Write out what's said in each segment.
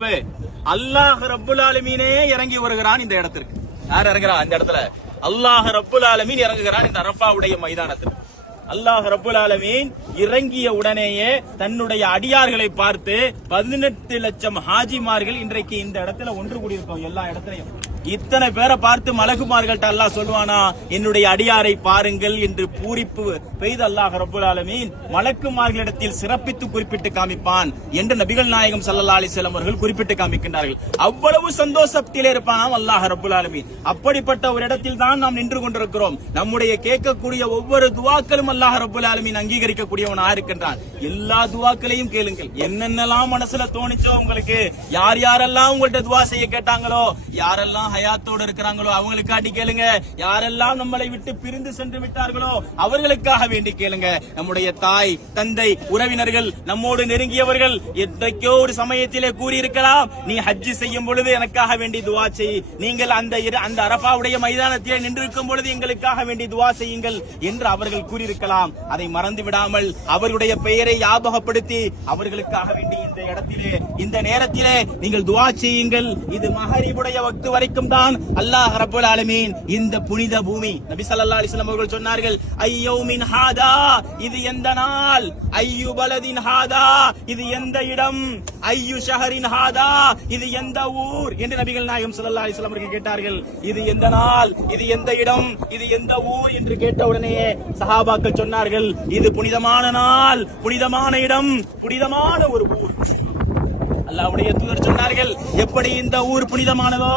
அல்லாஹ் ரப்புல் ஆலமீனே இறங்கி வருகிறான் இந்த இடத்திற்கு. யார் இறங்குறான் இந்த இடத்துல? அல்லாஹ் ரப்புல் ஆலமீன் இறங்குகிறான் இந்த அரஃபாவுடைய மைதானத்தில். அல்லாஹ் ரப்புல் ஆலமீன் இறங்கிய உடனேயே தன்னுடைய அடியார்களை பார்த்து 18 லட்சம் ஹாஜிமார்கள் இன்றைக்கு இந்த இடத்துல ஒன்று கூடியிருக்கோம். எல்லா இடத்துலையும் இத்தனை பேரை பார்த்து மலக்குமார்கள்ட்ட அல்லாஹ் சொல்லுவானா, என்னுடைய அடியாரை பாருங்கள் என்று பூரிப்பு பெய்து அல்லாஹ் ரப்புல் ஆலமீன் மலக்குமார்களிடத்தில் சிறப்பித்து குறிப்பிட்டு காமிப்பான் என்று நபிகள் நாயகம் ஸல்லல்லாஹு அலைஹி வஸல்லம் அவர்கள் குறிப்பிட்டு காமிக்கின்றார்கள். அவ்வளவு சந்தோஷத்திலே இருப்பானாம் அல்லாஹ் ரப்புல் ஆலமீன். அப்படிப்பட்ட ஒரு இடத்தில் தான் நாம் நின்று கொண்டிருக்கிறோம். நம்முடைய கேட்கக்கூடிய ஒவ்வொரு துவாக்களும் அல்லாஹ் ரப்புல் ஆலமீன் அங்கீகரிக்கக்கூடியவனாக இருக்கின்றான். எல்லா துவாக்களையும் கேளுங்கள். என்னென்னலாம் மனசுல தோணிச்சோ உங்களுக்கு, யார் யாரெல்லாம் உங்கள்ட்ட துவா செய்ய கேட்டாங்களோ, யாரெல்லாம் ஹயாத்தோடு இருக்கிறாங்களோ அவங்களுக்காண்டி கேளுங்க. யாரெல்லாம் நம்மளை விட்டு பிரிந்து சென்று விட்டார்களோ அவர்களுக்காக வேண்டி கேளுங்க. நம்முடைய தாய் தந்தை உறவினர்கள் நம்மோடு நெருங்கியவர்கள் என்றைக்கோ ஒரு சமயத்திலே கூறியிருக்கலாம், நீ ஹஜ் செய்யும் பொழுது எனக்காக வேண்டி துவா செய், நீங்கள் அந்த அரஃபாவுடைய மைதானத்திலே நின்றிருக்கும் பொழுது எங்களுக்காக வேண்டி துவா செய்யுங்கள் என்று அவர்கள் கூறியிருக்கலாம். அதை மறந்து விடாமல் அவர்களுடைய பெயரை ஞாபகப்படுத்தி அவர்களுக்காக வேண்டி இந்த இடத்திலே இந்த நேரத்திலே நீங்கள் துவா செய்யுங்கள். இது மகரிபுடைய வக்து வரைக்கும் தான் அல்லாஹ் ரப்புல் ஆலமீன் இந்த புனித பூமி. நபி ஸல்லல்லாஹு அலைஹி வஸல்லம் அவர்கள் சொன்னார்கள், ஐயௌமின் ஹாதா, இது எந்த நாள், ஐயு பலதின் ஹாதா, இது எந்த இடம், ஐயு ஷஹரின் ஹாதா, இது எந்த ஊர் என்று நபிகள் நாயகம் ஸல்லல்லாஹு அலைஹி வஸல்லம் அவர்கள் கேட்டார்கள். இது எந்த நாள், இது எந்த இடம், இது எந்த ஊர் என்று கேட்ட உடனே சஹாபாக்கள் சொன்னார்கள், இது புனிதமான நாள், புனிதமான இடம், புனிதமான ஒரு ஊர். அல்லாஹ்வுடைய தூதர் சொன்னார்கள், எப்படி இந்த ஊர் புனிதமானதோ,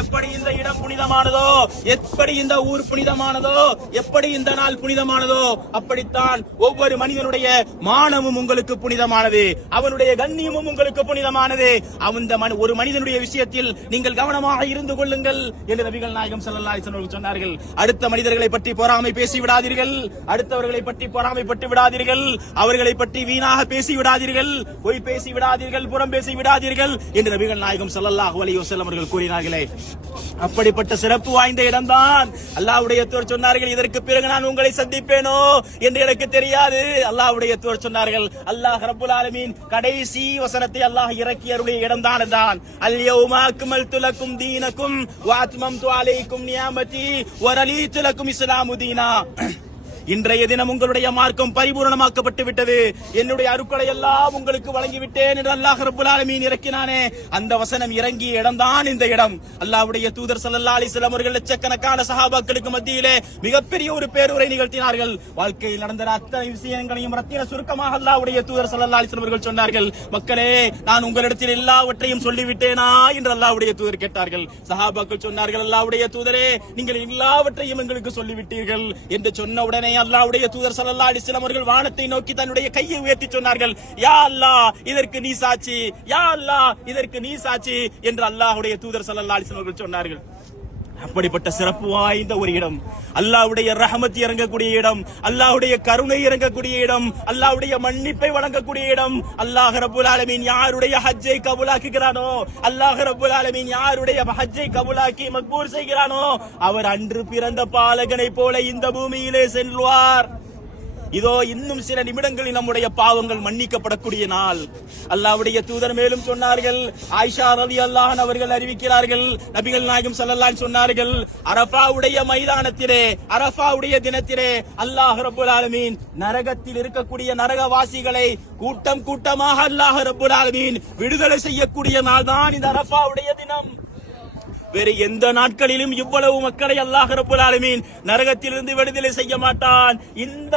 எப்படி இந்த இடம் புனிதமானதோ, எப்படி இந்த ஊர் புனிதமானதோ, எப்படி இந்த நாள் புனிதமானதோ, அப்படித்தான் ஒவ்வொரு மனிதனுடைய மானமும் உங்களுக்கு புனிதமானது, அவனுடைய கண்ணியமும் உங்களுக்கு புனிதமானது. ஒரு மனிதனுடைய விஷயத்தில் நீங்கள் கவனமாக இருந்து கொள்ளுங்கள் என்று நபிகள் நாயகம் ஸல்லல்லாஹு அலைஹி வஸல்லம் சொன்னார்கள். அடுத்த மனிதர்களை பற்றி பொறாமை பேசி விடாதீர்கள், அடுத்தவர்களை பற்றி பொறாமைப்பட்டு விடாதீர்கள், அவர்களை பற்றி வீணாக பேசி விடாதீர்கள், பொய் பேசி விடாதீர்கள், புறம் பேசி விடாதீர்கள் என்று நபிகள் நாயகம் ஸல்லல்லாஹு அலைஹி வஸல்லம் அவர்கள் கூறினார்களே. அப்படிப்பட்ட சிறப்பு வாய்ந்த இடம்தான். அல்லாஹ்வுடைய தூதர் சொன்னார்கள், இதற்கு பிறகு நான் உங்களை சந்திப்பேனோ என்று எனக்கு தெரியாது. அல்லாஹ்வுடைய தூதர் சொன்னார்கள், அல்லாஹ் ரப்புல் ஆலமீன் கடைசி வசனத்தை அல்லாஹ் இறக்கி அருளிய இடம்தான் என்றான். அல் யௌம அக்மல்து லக்கும் தீனக்கும் வ அத்மம்து அலைக்கும் நியாமதி வ ரலீது லக்கும் இஸ்லாமு தீனா. இன்றைய தினம் உங்களுடைய மார்க்கம் பரிபூரணமாக்கப்பட்டு விட்டது, என்னுடைய அருட்களை எல்லாம் உங்களுக்கு வழங்கிவிட்டேன் என்று அல்லாஹ் ரப்புல் ஆலமீன் இறக்கினானே, அந்த வசனம் இறங்கிய இடம்தான் இந்த இடம். அல்லாஹ்வுடைய தூதர் ஸல்லல்லாஹு அலைஹி வஸல்லம் அவர்கள் லட்சக்கணக்கான சஹாபாக்களுக்கு மத்தியிலே மிகப்பெரிய ஒரு பேருரை நிகழ்த்தினார்கள். வாழ்க்கையில் நடந்த அத்தனை விஷயங்களையும் ரத்தின சுருக்கமாக அல்லாஹ்வுடைய தூதர் ஸல்லல்லாஹு அலைஹி வஸல்லம் அவர்கள் சொன்னார்கள். மக்களே, நான் உங்களிடத்தில் எல்லாவற்றையும் சொல்லிவிட்டேனா என்று அல்லாஹ்வுடைய தூதர் கேட்டார்கள். சஹாபாக்கள் சொன்னார்கள், அல்லாஹ்வுடைய தூதரே, நீங்கள் எல்லாவற்றையும் எங்களுக்கு சொல்லிவிட்டீர்கள் என்று சொன்ன உடனே அல்லாஹ்வுடைய தூதர் ஸல்லல்லாஹு அலைஹி வஸல்லம் அவர்கள் வானத்தை நோக்கி தன்னுடைய கையை உயர்த்தி சொன்னார்கள், யா அல்லாஹ், இதற்கு நீ சாட்சி, யா அல்லாஹ், இதற்கு நீ சாட்சி என்று அல்லாஹ்வுடைய தூதர் ஸல்லல்லாஹு அலைஹி வஸல்லம் அவர்கள் சொன்னார்கள். அப்படிப்பட்ட சிறப்பு வாய்ந்த ஒரு இடம், அல்லாஹ்வுடைய ரஹமத் இறங்கக்கூடிய இடம், அல்லாஹ்வுடைய கருணை இறங்கக்கூடிய இடம், அல்லாஹ்வுடைய மன்னிப்பை வழங்கக்கூடிய இடம். அல்லாஹ் ரப்புல் ஆலமீன் யாருடைய ஹஜ்ஜை கபூலாக்குகிறானோ, அல்லாஹ் ரப்புல் ஆலமீன் யாருடைய ஹஜ்ஜை கபூலாக்கி மக்பூல் செய்கிறானோ, அவர் அன்று பிறந்த பாலகனை போல இந்த பூமியிலே செல்வார். இதோ இன்னும் சில நிமிடங்களில் நம்முடைய பாவங்கள் மன்னிக்கப்படக்கூடிய நாள். அல்லாஹ்வுடைய தூதர் மேலும் சொன்னார்கள், ஆயிஷா ரலியல்லாஹு அன்ஹா அவர்கள் அறிவிக்கிறார்கள், நபிகள் நாயகம் ஸல்லல்லாஹு அலைஹி சொன்னார்கள், அரஃபாவுடைய மைதானத்திலே, அரஃபாவுடைய தினத்திலே அல்லாஹ் ரப்புல் ஆலமீன் நரகத்தில் இருக்கக்கூடிய நரகவாசிகளை கூட்டம் கூட்டமாக அல்லாஹ் ரப்புல் ஆலமீன் விடுதலை செய்யக்கூடிய நாள் தான் இந்த அரஃபாவுடைய தினம். வேறு எந்த நாட்களிலும் இவ்வளவு மக்களை அல்லாஹ் ரப்புல் ஆலமீன் நரகத்திலிருந்து விடுதலை செய்ய மாட்டான். இந்த